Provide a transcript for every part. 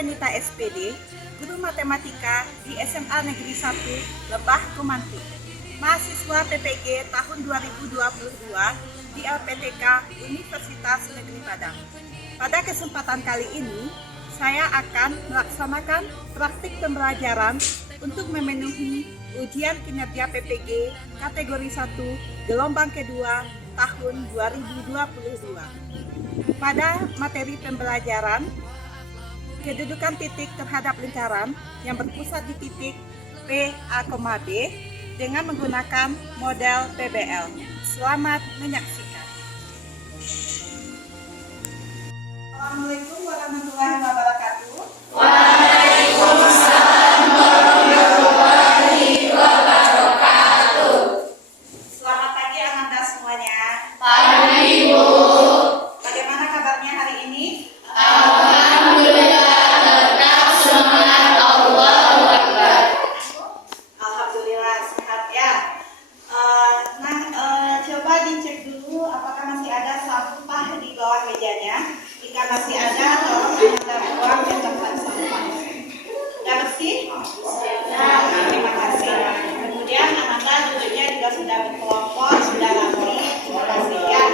Renita SPD, Guru Matematika di SMA Negeri 1 Lebah Kumantu. Mahasiswa PPG tahun 2022 di LPTK Universitas Negeri Padang. Pada kesempatan kali ini, saya akan melaksanakan praktik pembelajaran untuk memenuhi ujian kinerja PPG kategori 1 gelombang kedua tahun 2022. Pada materi pembelajaran, kedudukan titik terhadap lingkaran yang berpusat di titik P, A, B dengan menggunakan model PBL. Selamat menyaksikan. Assalamualaikum warahmatullahi wabarakatuh. Waalaikumsalam warahmatullahi wabarakatuh. Selamat pagi anak-anak semuanya. Pagi, Bu. Bagaimana kabarnya hari ini? Alhamdulillah, tetap semangat. Allahu Akbar. Alhamdulillah sehat ya. Coba dicek dulu apakah masih ada sampah di bawah mejanya. Jika masih ada, tolong Anda buang ke tempat sampah. Sudah bersih? Terima kasih. Kemudian Anda duduknya juga sudah berkelompok, sudah rapi. Terima kasih ya.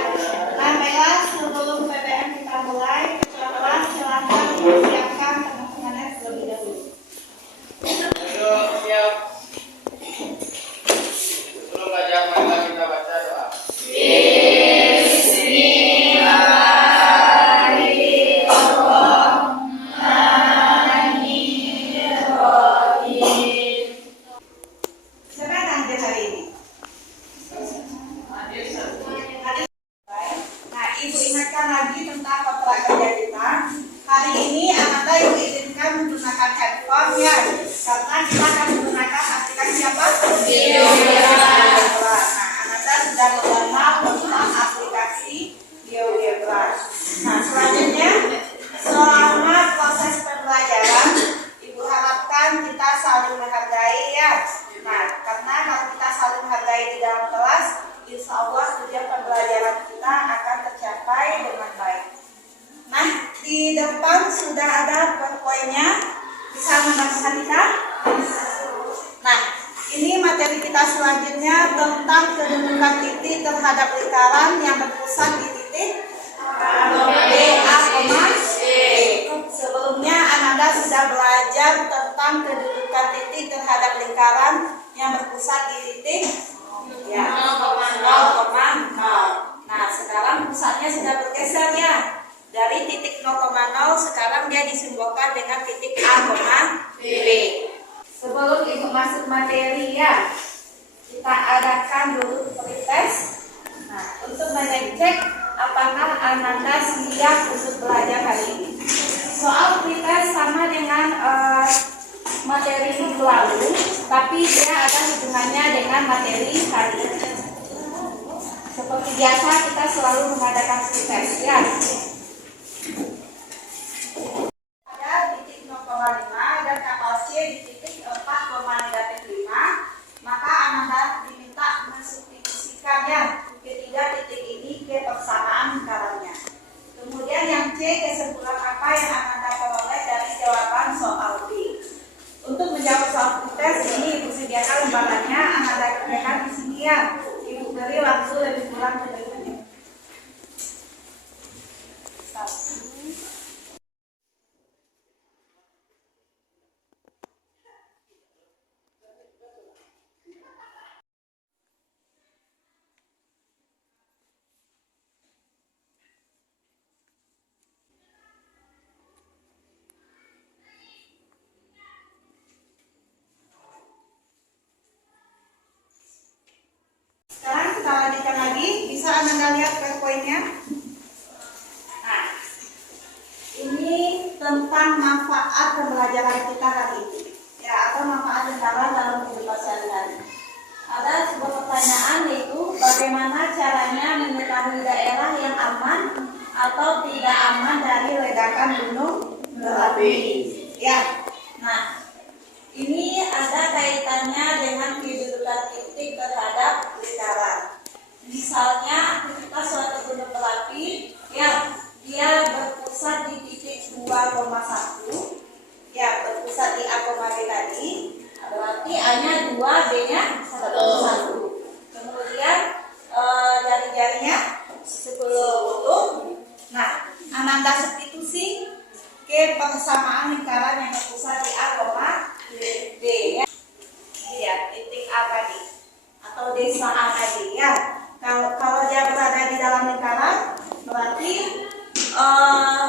Nah, baiklah, sebelum PBM kita mulai, kelas silakan siapkan teman-temannya terlebih dahulu. Siap. Sebelum belajar mari kita baca doa. Siapa yang hadir hari ini? Nah, Ibu ingatkan lagi tentang kontrak kerja kita. Hari ini Anda yang diizinkan menggunakan handphone ya, karena kita akan menggunakan aplikasi apa? Video. Nah, Anda sudah mengenal tentang aplikasi Videogram. Nah, selanjutnya selama proses pembelajaran, Ibu harapkan kita saling menghargai ya. Nah, karena kalau kita saling menghargai di dalam kelas, insya Allah tujuan pembelajaran kita akan tercapai dengan baik. Nah, di depan sudah ada poin-poinnya. Bisa menambahkan kita? Nah, ini materi kita selanjutnya tentang kedudukan titik terhadap lingkaran yang berpusat di titik B, A, C. Sebelumnya Anda sudah belajar tentang kedudukan titik terhadap lingkaran yang berpusat di titik 0,0. Nah, sekarang pusatnya sudah bergeser ya. Dari titik 0,0 sekarang dia disimbolkan dengan titik A, B. Sebelum Ibu masuk materi ya, kita adakan dulu pretest. Nah, untuk mengecek apakah Ananda siap untuk belajar hari ini. Soal pretest sama dengan materi minggu lalu, tapi dia ada hubungannya dengan materi hari ini. Seperti biasa kita selalu mengadakan pretest ya. Ada titik 0,5 dan kapal C di titik 4,-5, maka Ananda diminta mensubstitusikan ya ketiga titik ini ke persamaan lingkarannya. Kemudian yang C, kesimpulan apa yang Ananda peroleh dari jawaban soal B. Untuk menjawab soal pretest ini Ibu sediakan lembarannya, Ananda kerjakan di sini ya. Ibu beri waktu lebih kurang 7 menit. 1. Sekarang kita lanjutkan lagi. Bisa Anda lihat poin-poinnya? Nah, ini tentang manfaat pembelajaran kita hari ini, ya, atau manfaat lingkaran dalam kehidupan sehari-hari. Ada sebuah pertanyaan, yaitu bagaimana caranya mengetahui daerah yang aman atau tidak aman dari ledakan gunung berapi. Ya, nah. Ini ada kaitannya dengan kedudukan titik terhadap lingkaran. Misalnya aktivitas suatu gunung berapi yang dia berpusat di titik 2,1 2, B-nya 1. Kemudian jari-jarinya 10. Nah, Ananda substitusi ke persamaan lingkaran yang berpusat di A, B ya. Lihat titik A tadi atau desa A tadi ya. Kalau dia berada di dalam lingkaran, berarti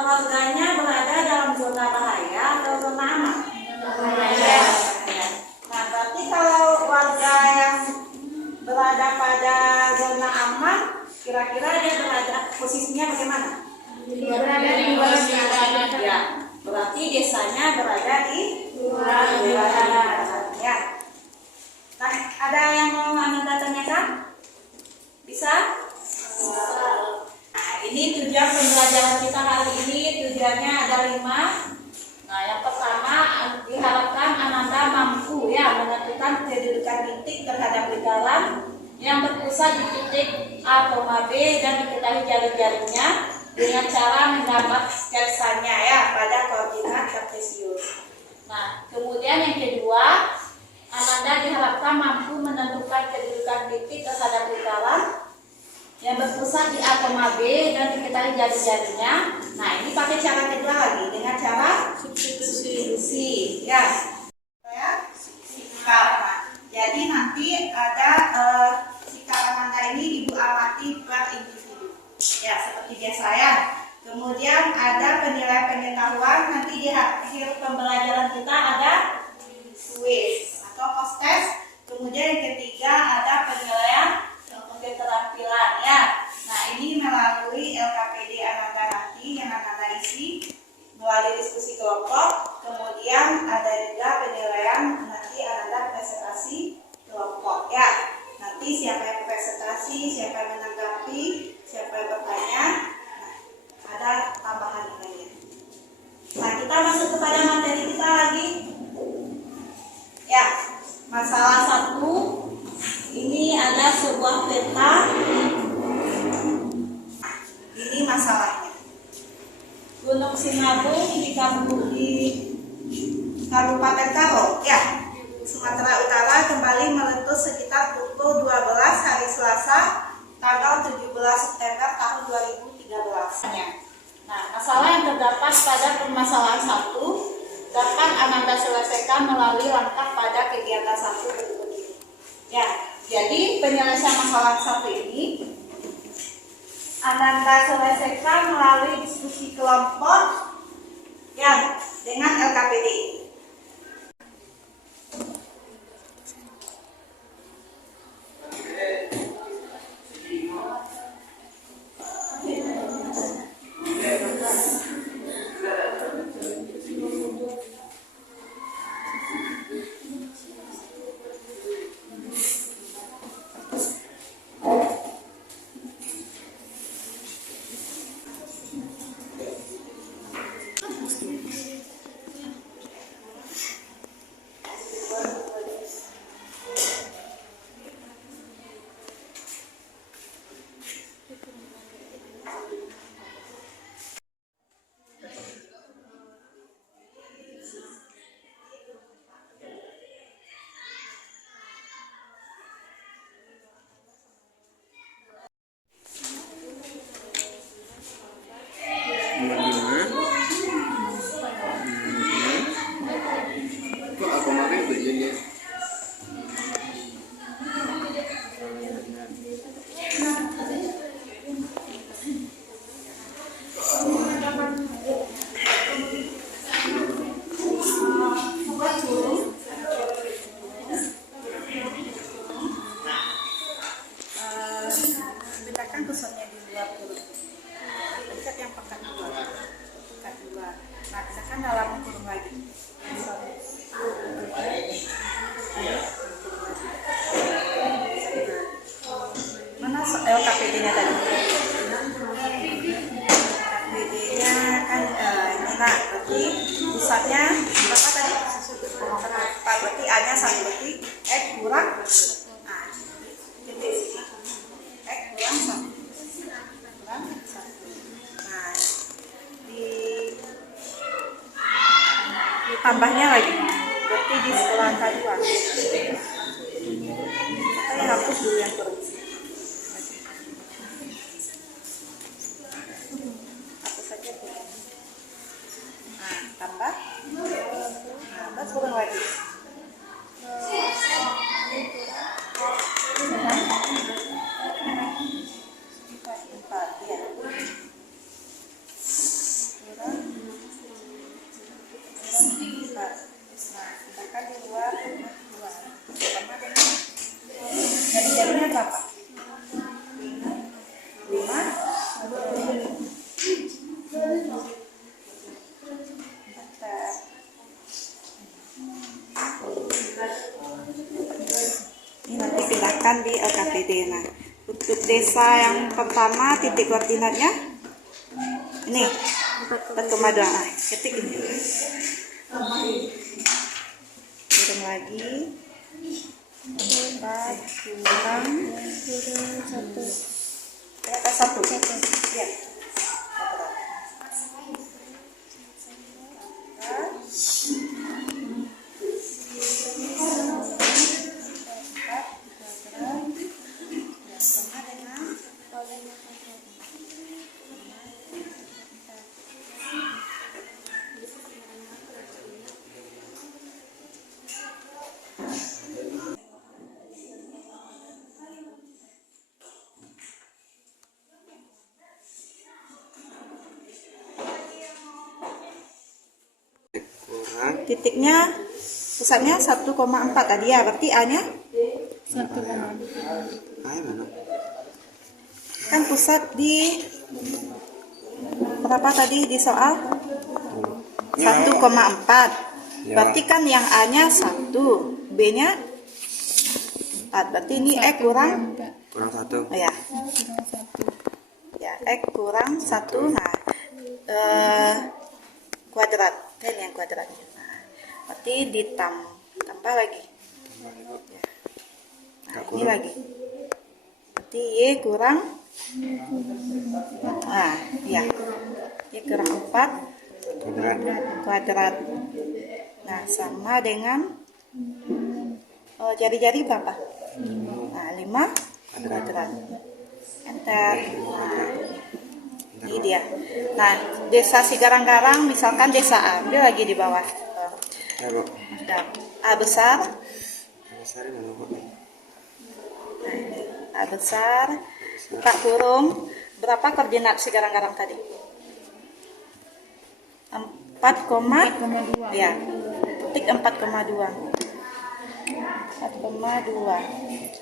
warganya berada dalam zona bahaya atau zona aman? Bahaya. Nah, berarti kalau warga yang berada pada zona aman, kira-kira dia berada posisinya bagaimana? Berada di luar zona. Ya, berarti desanya berada di luar ya. Nah, ada yang mau Ananda tanyakan? Bisa? Nah, ini tujuan pembelajaran kita hari ini. Tujuannya ada 5. Nah, yang pertama diharapkan Ananda mampu ya menentukan kedudukan titik terhadap lingkaran yang berpusat di titik A, B dan diketahui jari-jarinya dengan cara menggambar sketsanya ya pada koordinat kartesius. Nah, kemudian yang kedua, Ananda diharapkan mampu menentukan kedudukan titik terhadap lingkaran yang berpusat di A, B dan diketahui jari-jarinya. Nah, ini pakai cara kedua lagi dengan cara substitusi ya. Sikap. Nah, jadi nanti ada sikap Ananda ini Ibu amati per individu. Ya, seperti biasa ya. Kemudian ada penilaian pengetahuan, nanti di akhir pembelajaran kita ada quiz atau post test. Kemudian yang ketiga ada penilaian keterampilan ya. Nah, ini melalui LKPD Ananda nanti yang Ananda isi melalui diskusi kelompok. Kemudian ada juga penilaian nanti Ananda presentasi kelompok ya. Nanti siapa yang presentasi, siapa yang menanggapi, siapa yang bertanya. Nah, ada tambahan nilainya. Nah, kita masuk kepada materi kita lagi. Ya, masalah 1. Ini ada sebuah peta. Ini masalahnya. Gunung Sinabung di Kabupaten Karo, ya, Sumatera Utara kembali meletus sekitar pukul 12 hari Selasa, tanggal 17 September tahun 2013. Nah, masalah yang terdapat pada permasalahan 1 dapat Ananda selesaikan melalui langkah pada kegiatan 1 berikut ini. Ya, jadi penyelesaian masalah 1 ini Ananda selesaikan melalui diskusi kelompok ya dengan LKPD ini. LKPD-nya tadi. LKPD-nya kan ini nak, berarti pusatnya berapa tadi? 4, berarti A-nya 1, berarti X kurang titik sini. X kurang 1. Kurang 1. Nah, ditambahnya lagi. Berarti di setelah angka 2. misalkan di LKPD. Nah, untuk desa yang pertama titik koordinatnya ini 4,2. Nah, ketik ini. Kurang lagi 4 kurang 1. Berapa 1? Ya. Titiknya pusatnya 1,4 tadi ya, berarti A-nya 1,4. kan pusat di berapa tadi di soal 1,4. Berarti kan yang A-nya 1, B-nya 4. Berarti ini X kurang 1. ya. Ya, X kurang 1. Nah, kuadrat kan yang kuadratnya. Berarti ditambah lagi. Ya. Nah, ini lagi. Berarti Y kurang ya. Y kurang 4 kuadrat. Nah, sama dengan jari-jari berapa? Nah, 5 kuadrat. Enter. Nah, ini dia. Nah, desa Sigarang-Garang misalkan desa A. Ambil lagi di bawah. Ya, Bu. A besar. Besar mana, Bu? Nah, ini A besar. Buka kurung. Berapa koordinat Sigarang-Garang tadi? 4,2. Ya. Ketik 4,2. 4,2.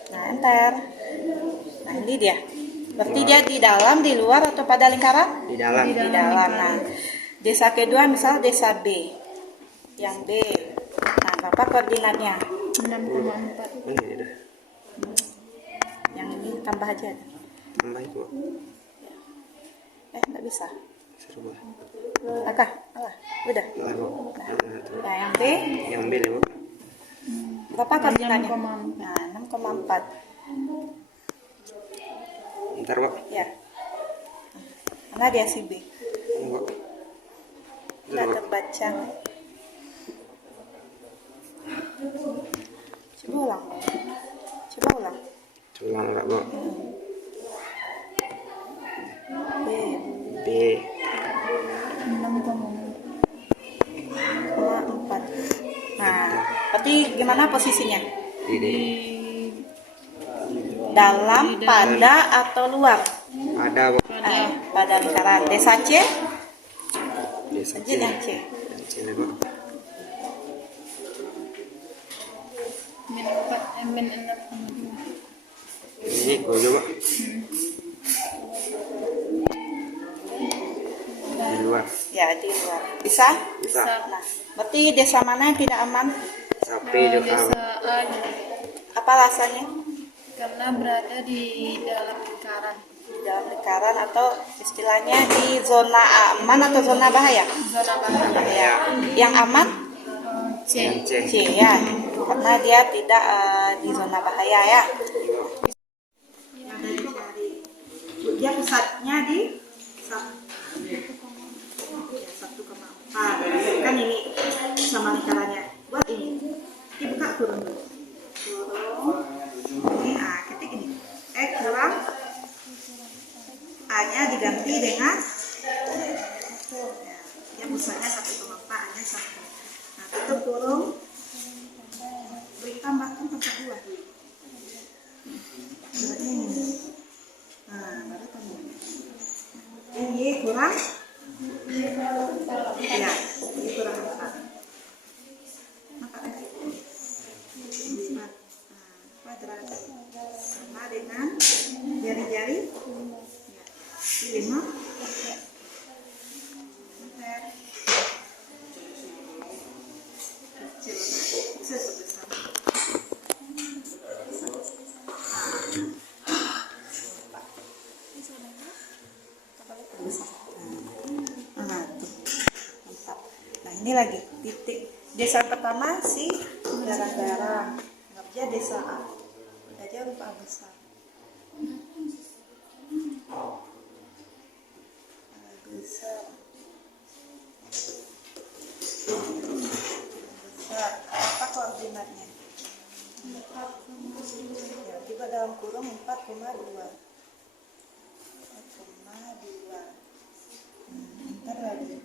Nah, enter. Nah, ini dia. Berarti dia di dalam, di luar, atau pada lingkaran? Di dalam. Di dalam. Nah, desa kedua misal desa B. Yang B. Nah, berapa koordinatnya? 6,4. Ini dah. Yang ini tambah aja. Tambah itu, Bu. Nggak bisa. Seru, Bu. Alah, udah. Lah, Bu. Nah, yang B. Yang B, Bu. Berapa koordinatnya? 6,4. Nah, 6,4. Ntar, Bu. Ya. Mana dia si B? Ini, Bu. Nggak terbaca. Coba ulang. Coba ulang. Coba enggak, Bu. B. B. 6,4. 4. Nah, berarti gimana posisinya? Ini. Dalam, pada, atau luar? Ada, Bu. Pada lingkaran. Desa C? Desa C. Lanjut yang C. Yang C, Bu. min 6,2. Ini gua coba. Di luar. Ya, di luar. Bisa? Bisa. Nah, berarti desa mana yang tidak aman? Sapi juga. Desa A Apa alasannya? karena berada di dalam lingkaran. Di dalam lingkaran atau istilahnya di zona aman atau zona bahaya? Zona bahaya. Yang aman? C. Yang C. C ya, karena dia tidak di zona bahaya ya. Dia pusatnya di 1,4. Kan ini sama lingkarannya. Buat ini. Dibuka kurung dulu. Kurung. Ini ketik ini. Kurang. A-nya diganti dengan ya, pusatnya 1,4, A-nya 1. Nah, tutup kurung. Beri tambahkan tambah 2. Beratnya ini. Nah, baru tambah. Y kurang. Ya, Y kurang 4. Maka F 4. Kuadrat sama dengan jari-jari. Ya, 5. Ini lagi titik. Desa pertama si Garang-Garang. Anggap aja desa A. Aja huruf A besar. A besar. Besar. Apa koordinatnya? Ya, juga dalam kurung 4,2. 4,2. Ntar lagi.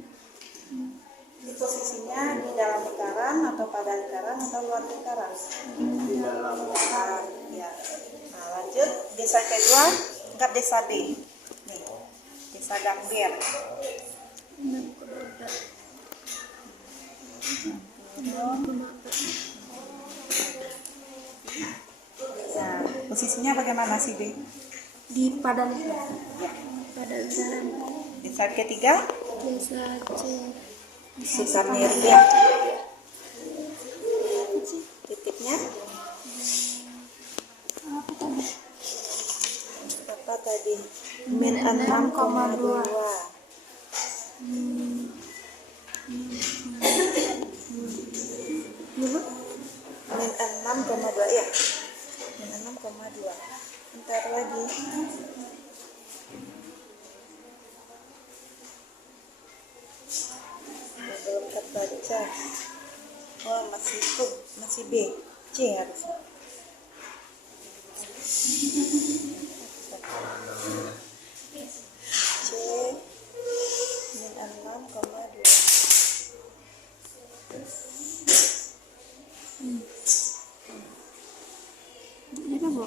Ini posisinya di dalam lingkaran atau pada lingkaran atau luar lingkaran? Di dalam lingkaran. Ya. Nah, lanjut desa kedua, anggap desa B. Nih, desa Gambir. Nah, posisinya bagaimana si B? Di Padang. Ya. Padang Garam. Desa ketiga, Desa C. Sukamirya. Titiknya apa tadi? Min 6,2. Min 6,2 ya. Min 6,2. Bentar lagi. Belum terbaca. Oh, masih B. C harusnya. C min 6,2. Ini Bu.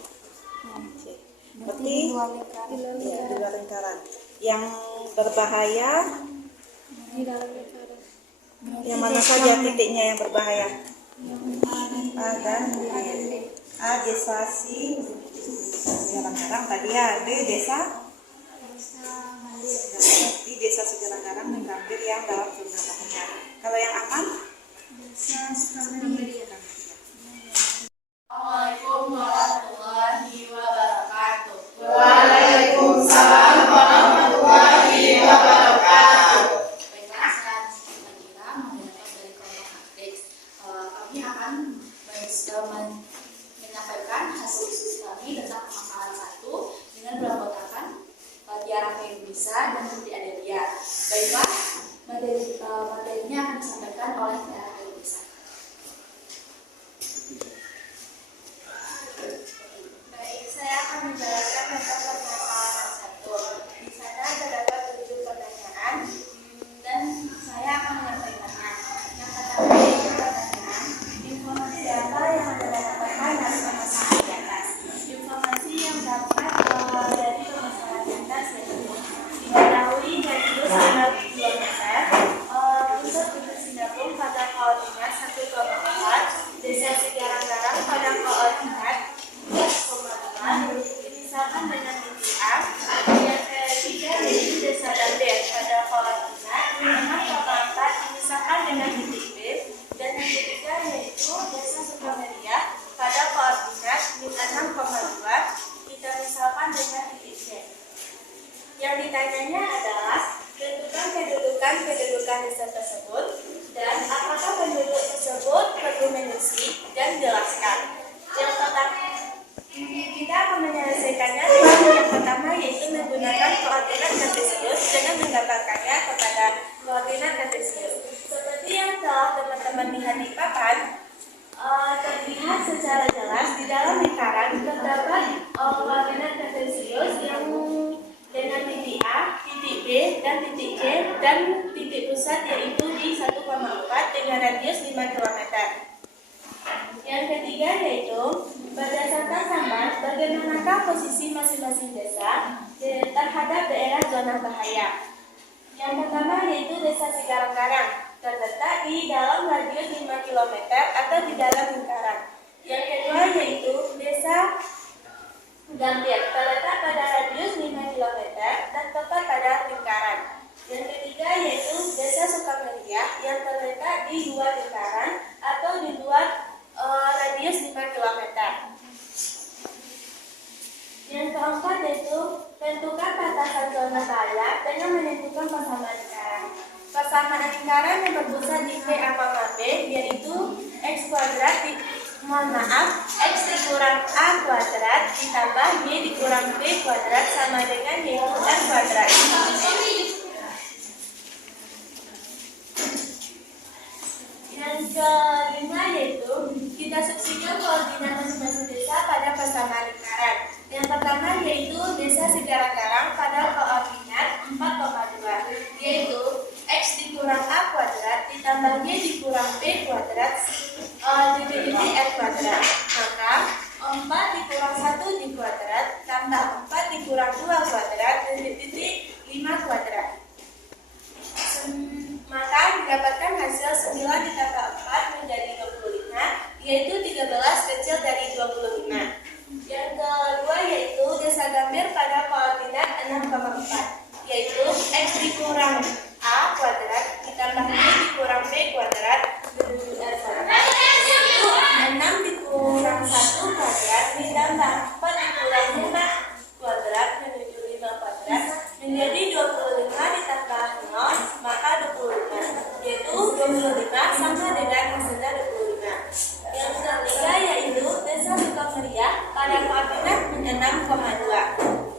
C. Berarti ya, di luar lingkaran. Yang berbahaya Di dalam lingkaran. yang mana saja titiknya yang berbahaya? A dan B. A desa si Garang-Garang tadi ya. B desa berarti desa Segarang-Garang dan Gambir yang dalam zona bahaya. Kalau yang aman? Desa Sukamirya. Assalamualaikum warahmatullahi wabarakatuh. Waalaikumsalam warahmatullahi wabarakatuh. Baiklah, saya Nabila mendengarkan dari kelompok Matrix. Kami akan menyampaikan hasil diskusi kami tentang pemasaran 1 dengan beranggotakan Tiara Febrisa dan Putri Adelia. Baiklah, materinya akan disampaikan oleh Tiara Febrisa. Baik, saya akan menjelaskan tentang permasalahan 1. Di sana terdapat 7 pertanyaan dan saya akan menyampaikannya. Yang pertama yaitu pertanyaan, informasi data yang Anda dapatkan dari permasalahan di atas. Informasi yang dapat dari permasalahan di atas yaitu diketahui radius 5 km, pusat Gunung Sinabung pada koordinat 1,4, desa Segarang-Garang pada koordinat 4,2, dimisalkan dengan titik A. Yang ketiga yaitu desa Gambir pada koordinat 6,4, dimisalkan dengan titik B. Dan yang ketiga yaitu desa Sukamirya pada koordinat 6,2, kita misalkan dengan titik C. Yang ditanyanya adalah tentukan kedudukan desa tersebut dan apakah penduduk tersebut perlu mengisi dan jelaskan. Yang pertama, kita akan menyelesaikannya dengan yang pertama yaitu menggunakan koordinat kartesius dengan menggambarkannya kepada koordinat kartesius. Seperti yang telah teman-teman lihat di papan, terlihat secara jelas di dalam lingkaran terdapat koordinat kartesius yang dengan titik A, titik B, dan titik C, dan titik pusat yaitu di 1,4 dengan radius 5 km. Yang ketiga yaitu berdasarkan gambar bagaimanakah posisi masing-masing desa terhadap daerah zona bahaya. Yang pertama yaitu desa Segarang-Garang terletak di dalam radius 5 km atau di dalam lingkaran. Yang kedua yaitu desa Gambir terletak pada radius 5 km dan tepat pada lingkaran. Yang ketiga yaitu desa Sukamirya yang terletak di luar lingkaran atau di luar radius 5 km. Yang keempat yaitu tentukan batasan zona bahaya dengan menentukan persamaan lingkaran. Persamaan lingkaran yang berpusat di P, A, B yaitu X kuadrat X dikurang A kuadrat ditambah Y dikurang B kuadrat sama dengan yaitu R kuadrat. Yang kelima yaitu kita substitusikan koordinat masing-masing desa pada persamaan lingkaran. Yang pertama yaitu desa Segarang-Garang pada koordinat 4,2 yaitu X dikurang A kuadrat ditambah Y dikurang B kuadrat titik R kuadrat. Maka 4 dikurang 1 di kuadrat tambah 4 dikurang 2 kuadrat titik 5 kuadrat. Maka didapatkan hasil 9 ditambah 4 menjadi 25 yaitu 13 kecil dari 25. Yang kedua yaitu desa Gambir pada koordinat 6,4 yaitu X dikurang A kuadrat ditambah Y dikurang B kuadrat yaitu 6 dikurang 1 kuadrat ditambah 4 dikurang 5 kuadrat menuju 5 kuadrat menjadi 25 ditambah 0 maka 25 yaitu 25 sama dengan hasilnya 25. Yang ketiga yaitu desa Sukameriah pada koordinat 6,2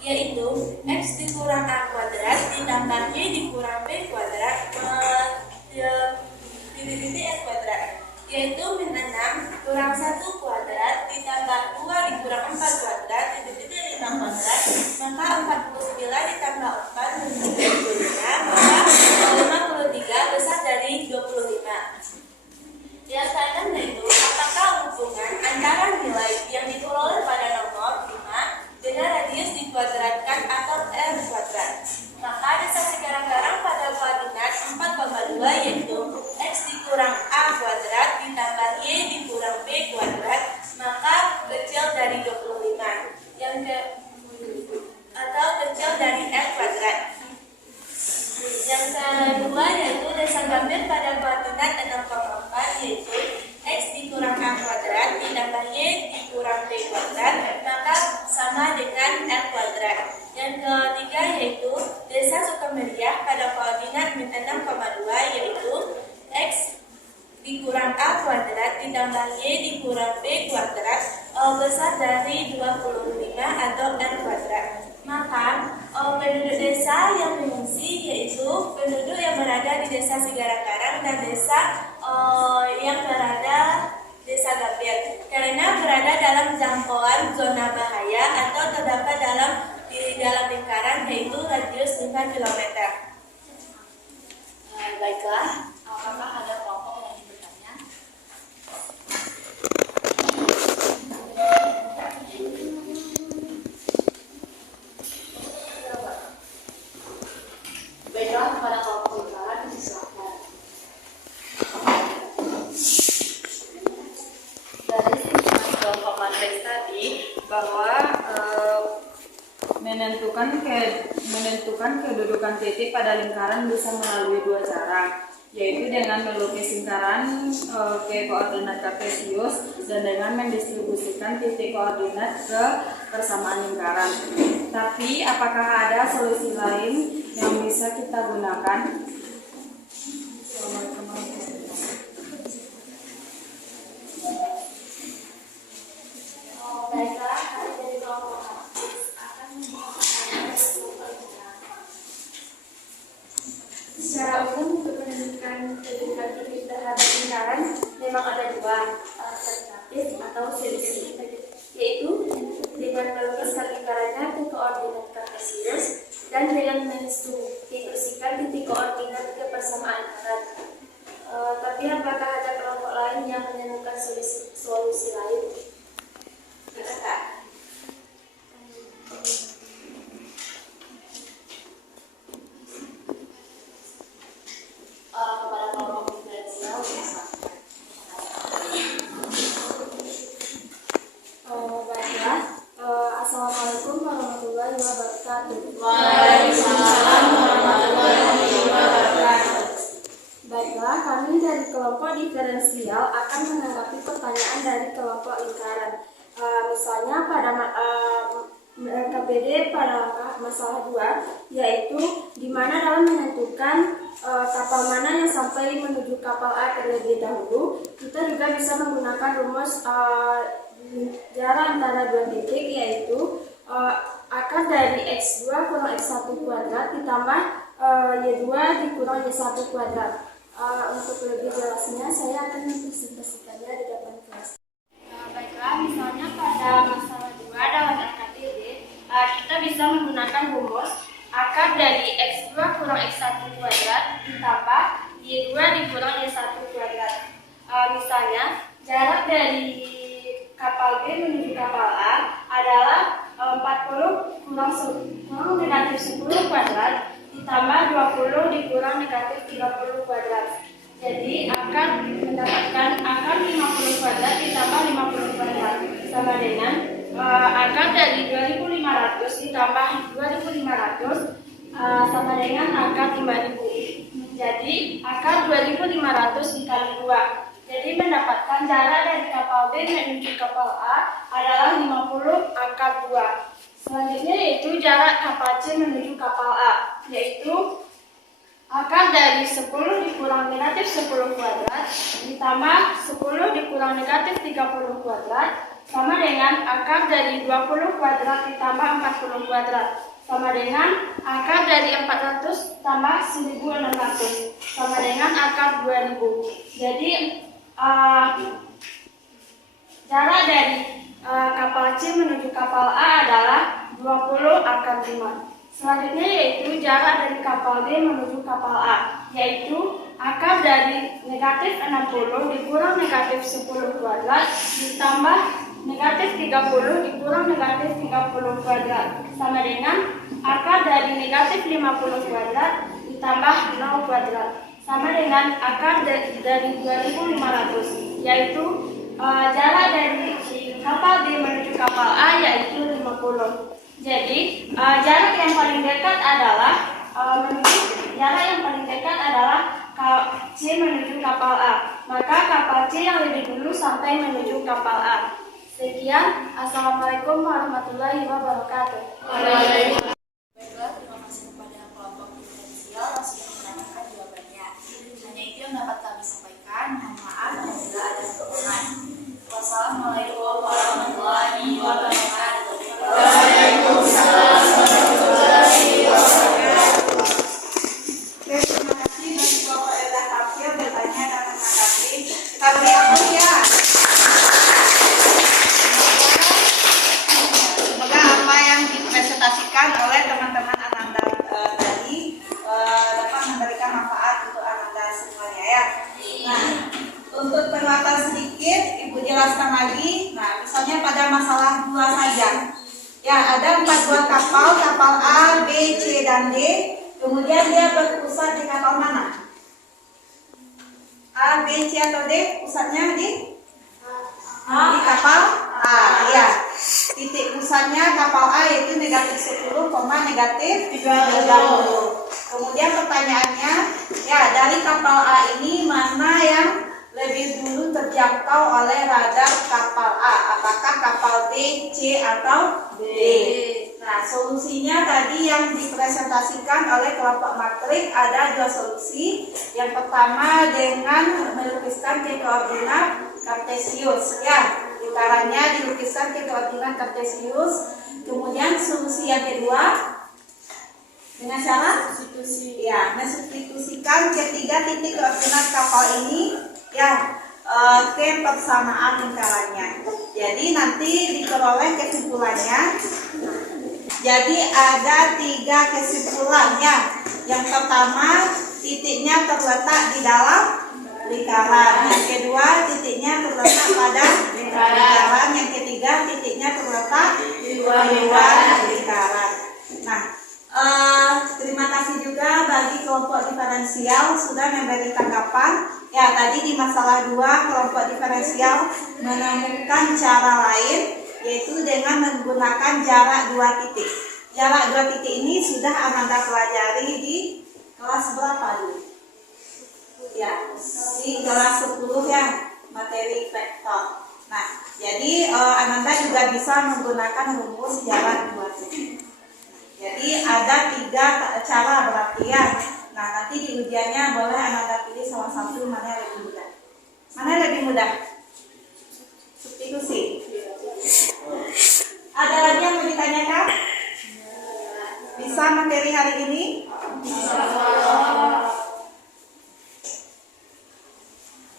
yaitu X dikurang A kuadrat ditambah Y dikurang B kuadrat titik S kuadrat yaitu min 6 kurang 1 kuadrat ditambah 2 dikurang 4 kuadrat titik 5 kuadrat maka 49 ditambah 4 menjadi 25 maka 53 besar dari 25. Yang keenam yaitu apakah hubungan antara nilai yang diperoleh pada nomor 5 dengan radius dikuadratkan atau R kuadrat. Maka desa Segarang-Garang pada koordinat 4,2 yaitu X dikurang A kuadrat ditambah Y dikurang B kuadrat maka kecil dari 25 atau kecil dari R kuadrat. Yang kedua yaitu desa Gambir pada koordinat 6,4 yaitu X dikurang A kuadrat ditambah Y dikurang B kuadrat maka sama dengan R kuadrat. Yang ketiga yaitu desa Sukameriah pada koordinat 6,2 yaitu X dikurang A kuadrat ditambah Y dikurang B kuadrat besar dari 25 atau R kuadrat. Maka penduduk desa yang mengungsi yaitu penduduk yang berada di desa Segarang-Garang dan desa yang berada desa Gambir karena berada dalam jangkauan zona bahaya atau terdapat di dalam lingkaran yaitu radius 5 km. Baiklah, apakah ada kelompok yang ingin bertanya? Baiklah, kepada kelompok lingkaran disilakan. Dari sisi kelompok matriks tadi bahwa menentukan kedudukan titik pada lingkaran bisa melalui dua cara, yaitu dengan melukis lingkaran ke koordinat kartesius dan dengan mendistribusikan titik koordinat ke persamaan lingkaran. Tapi apakah ada solusi lain yang bisa kita gunakan? Baiklah, kami dari kelompok matriks akan membahas secara umum untuk menentukan kedudukan titik terhadap lingkaran memang ada dua alternatif atau solusi, yaitu dengan melukiskan lingkarannya ke koordinat kartesius dan dengan mendistribusikan titik koordinat ke persamaan lingkaran. Tapi apakah ada kelompok lain yang menemukan solusi lain? Tidak. Kepada kelompok diferensial baiklah. Assalamualaikum warahmatullahi wabarakatuh. Waalaikumsalam warahmatullahi wabarakatuh. Baiklah, kami dari kelompok diferensial akan menanggapi pertanyaan dari kelompok lingkaran. Misalnya pada PD pada masalah 2, yaitu di mana dalam menentukan kapal mana yang sampai menuju kapal A terlebih dahulu, kita juga bisa menggunakan rumus jarak antara dua titik, yaitu akar dari X2 kurang X1 kuadrat ditambah Y2 dikurang Y1 kuadrat. Untuk lebih jelasnya, saya akan mempresentasikannya di depan kelas. Baiklah, misalnya pada masalah 2 dalam RKTD, kita bisa menggunakan rumus akar dari X2 kurang X1 kuadrat ditambah Y2 dikurang Y1 kuadrat. Misalnya, jarak dari kapal B menuju kapal A adalah 40 kurang negatif 10 kuadrat ditambah 20 dikurang negatif 30 kuadrat. Jadi akan mendapatkan akar 50 kuadrat ditambah 50 kuadrat sama dengan akar dari 2500 ditambah 2500 sama dengan akar 5000. Jadi akar 2500 dikali 2. Jadi mendapatkan jarak dari kapal B menuju kapal A adalah 50 akar 2. Selanjutnya yaitu jarak kapal C menuju kapal A, yaitu akar dari 10 dikurang negatif 10 kuadrat ditambah 10 dikurang negatif 30 kuadrat sama dengan akar dari 20 kuadrat ditambah 40 kuadrat sama dengan akar dari 400 tambah 1600 sama dengan akar 2000. Jadi jarak dari kapal C menuju kapal A adalah 20 akar 5. Selanjutnya yaitu jarak dari kapal B menuju kapal A, yaitu akar dari negatif 60 dikurang negatif 10 kuadrat ditambah negatif 30 dikurang negatif 30 kuadrat sama dengan akar dari negatif 50 kuadrat ditambah 0 kuadrat sama dengan akar dari 2500, yaitu jarak dari kapal B menuju kapal A yaitu 50. Jadi jarak yang paling dekat adalah C menuju kapal A. Maka kapal C yang lebih dulu sampai menuju kapal A. Sekian, assalamualaikum warahmatullahi wabarakatuh. Baiklah, terima kasih kepada kelompok diferensial yang sudah menanyakan jawabannya. Hanya itu yang dapat kami sampaikan. Mohon maaf apabila ada kekurangan. Wassalamualaikum warahmatullahi wabarakatuh. Waalaikumsalam warahmatullahi wabarakatuh. Oke, terima kasih bagi Bapak Eda Hafil bertanya dan menanggapi. Kita beri aplaus ya. Semoga apa yang dipresentasikan oleh teman-teman Ananda tadi dapat memberikan manfaat untuk Ananda semuanya ya. Nah, untuk penguatan sedikit, Ibu jelaskan lagi. Nah, misalnya pada masalah 2 saja. Ya, ada 4 buah kapal A, B, C, dan D. Kemudian dia berpusat di kapal mana? A, B, C, atau D? Pusatnya di kapal A. Ya, titik pusatnya kapal A yaitu negatif 10, negatif 30. Kemudian pertanyaannya, ya dari kapal A ini mana yang lebih dulu terjangkau oleh radar kapal A? Apakah kapal B, C, atau D? Nah, solusinya tadi yang dipresentasikan oleh kelompok matrik ada 2 solusi. Yang pertama dengan melukiskan ke koordinat kartesius. Ya, lingkarannya dilukiskan ke koordinat kartesius. Kemudian solusi yang kedua dengan cara substitusi. Ya, mensubstitusikan ketiga titik koordinat kapal ini ya ke persamaan lingkarannya. Jadi nanti diperoleh kesimpulannya. Jadi ada 3 kesimpulannya. Yang pertama, titiknya terletak di dalam lingkaran. Yang kedua, titiknya terletak pada lingkaran. Yang ketiga, titiknya terletak di luar lingkaran. Nah, terima kasih juga bagi kelompok diferensial sudah memberi tanggapan. Ya, tadi di masalah 2 kelompok diferensial menemukan cara lain, yaitu dengan menggunakan jarak 2 titik. Jarak 2 titik ini sudah Ananda pelajari di kelas berapa dulu? Ya, di kelas 10 ya, materi vektor. Nah, jadi Ananda juga bisa menggunakan rumus jarak 2 titik. Jadi ada 3 cara berarti ya. Nah, nanti di ujiannya boleh Ananda pilih salah satu mana yang lebih mudah. Mana yang lebih mudah? Substitusi. Ada lagi yang mau ditanyakan? Bisa materi hari ini?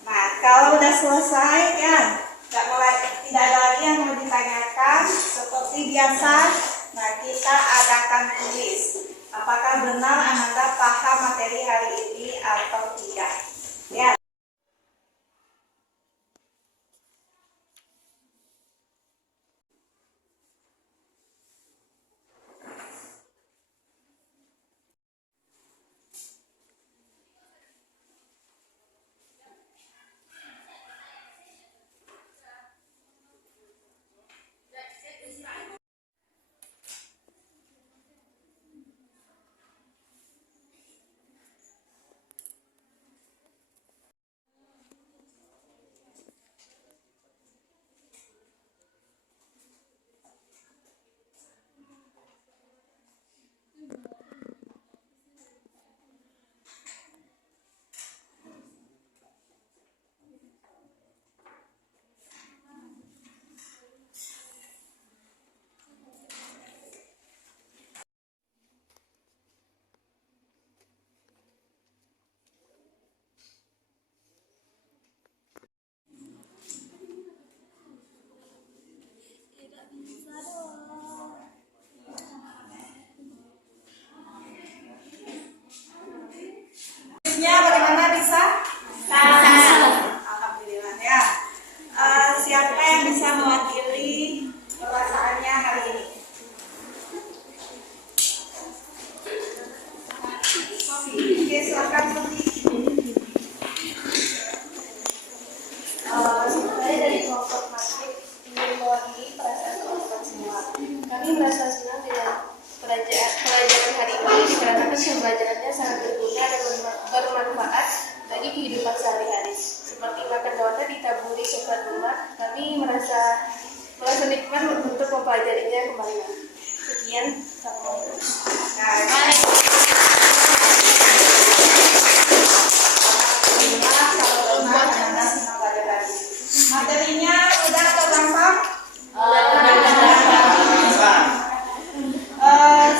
Nah, kalau udah selesai ya, tidak ada lagi yang mau ditanyakan. Seperti biasa, nah kita adakan kuis. Apakah benar Ananda paham materi hari ini atau tidak? Ya. Bagaimana bisa? Alhamdulillah ya. Siapa yang bisa mewakili perasaannya hari ini? Oke, silakan Sofi. Saya dari kelompok Masjid ingin mewakili perasaan teman-teman semua. Kami merasa senang dengan pelajaran hari ini dikarenakan pembelajarannya sangat berguna dan bermanfaat bagi kehidupan sehari-hari. Seperti makan dawetnya ditaburi coklat rumah, kami merasa nikmat untuk mempelajarinya kembali. Sekian, assalamualaikum. Materinya udah atau gampang?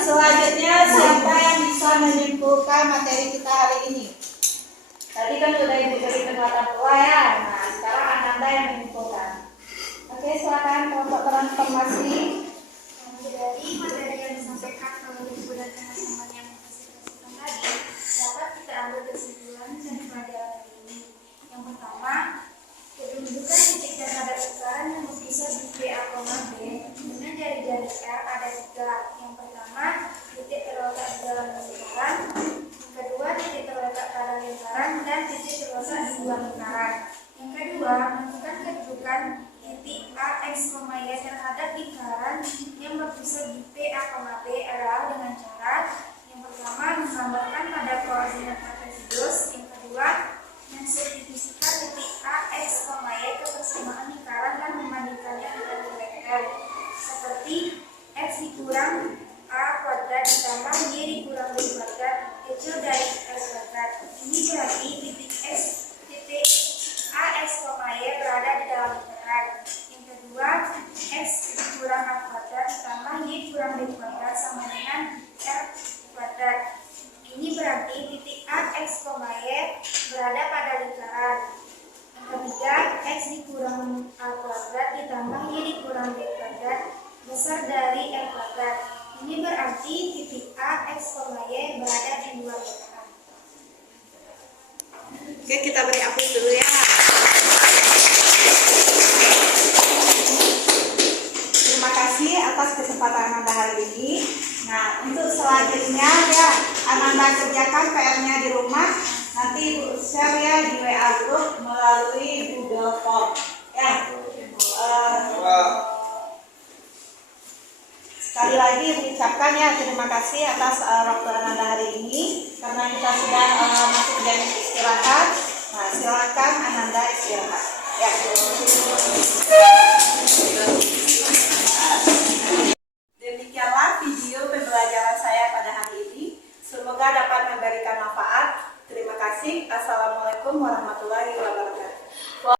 Selanjutnya siapa yang bisa menyimpulkan materi kita hari ini? Tadi kan sudah diberi penguatan pola ya. Nah, sekarang Ananda yang menyimpulkan. Oke, silakan kelompok transformasi. Dari materi yang disampaikan oleh Ibu dan teman-teman yang memfasilitasikan tadi, dapat kita ambil kesimpulan dari pelajaran hari ini. Yang pertama, kedudukan titik dan ada lingkaran yang berpisah di B, A, B dengan jari-jari R ada 3. Yang pertama, titik terletak di dalam lingkaran. Yang kedua, titik terletak pada lingkaran dan titik terletak di luar lingkaran. Yang kedua, menentukan kedudukan titik A, X, Y terhadap lingkaran yang berpisah di P, A, B adalah dengan cara yang pertama, menggambarkan pada koordinat kartesius. Yang kedua, mensubstitusikan titik A, X, Y ke persamaan lingkaran dan membandingkannya dengan vektor. Seperti X dikurang A kuadrat ditambah Y dikurang B kuadrat kecil dari X kuadrat. Ini berarti titik A, X, Y berada di dalam lingkaran. Yang kedua, X dikurang A kuadrat ditambah Y kurang B kuadrat sama dengan R kuadrat. Ini berarti titik A, X, Y berada pada lingkaran. Yang ketiga, X dikurang A kuadrat ditambah Y dikurang B kuadrat besar dari R kuadrat. Ini berarti titik A, X, Y berada di luar lingkaran. Oke, kita beri aplaus dulu ya. Terima kasih atas kesempatan Ananda hari ini. Nah, untuk selanjutnya ya, Ananda kerjakan PR-nya di rumah. Nanti Ibu share ya di WA group melalui Google Form. Ya. Sekali lagi mengucapkan ya terima kasih atas waktu Ananda hari ini. Karena kita sudah masuk jam istirahat. Nah, silakan Ananda istirahat. Ya.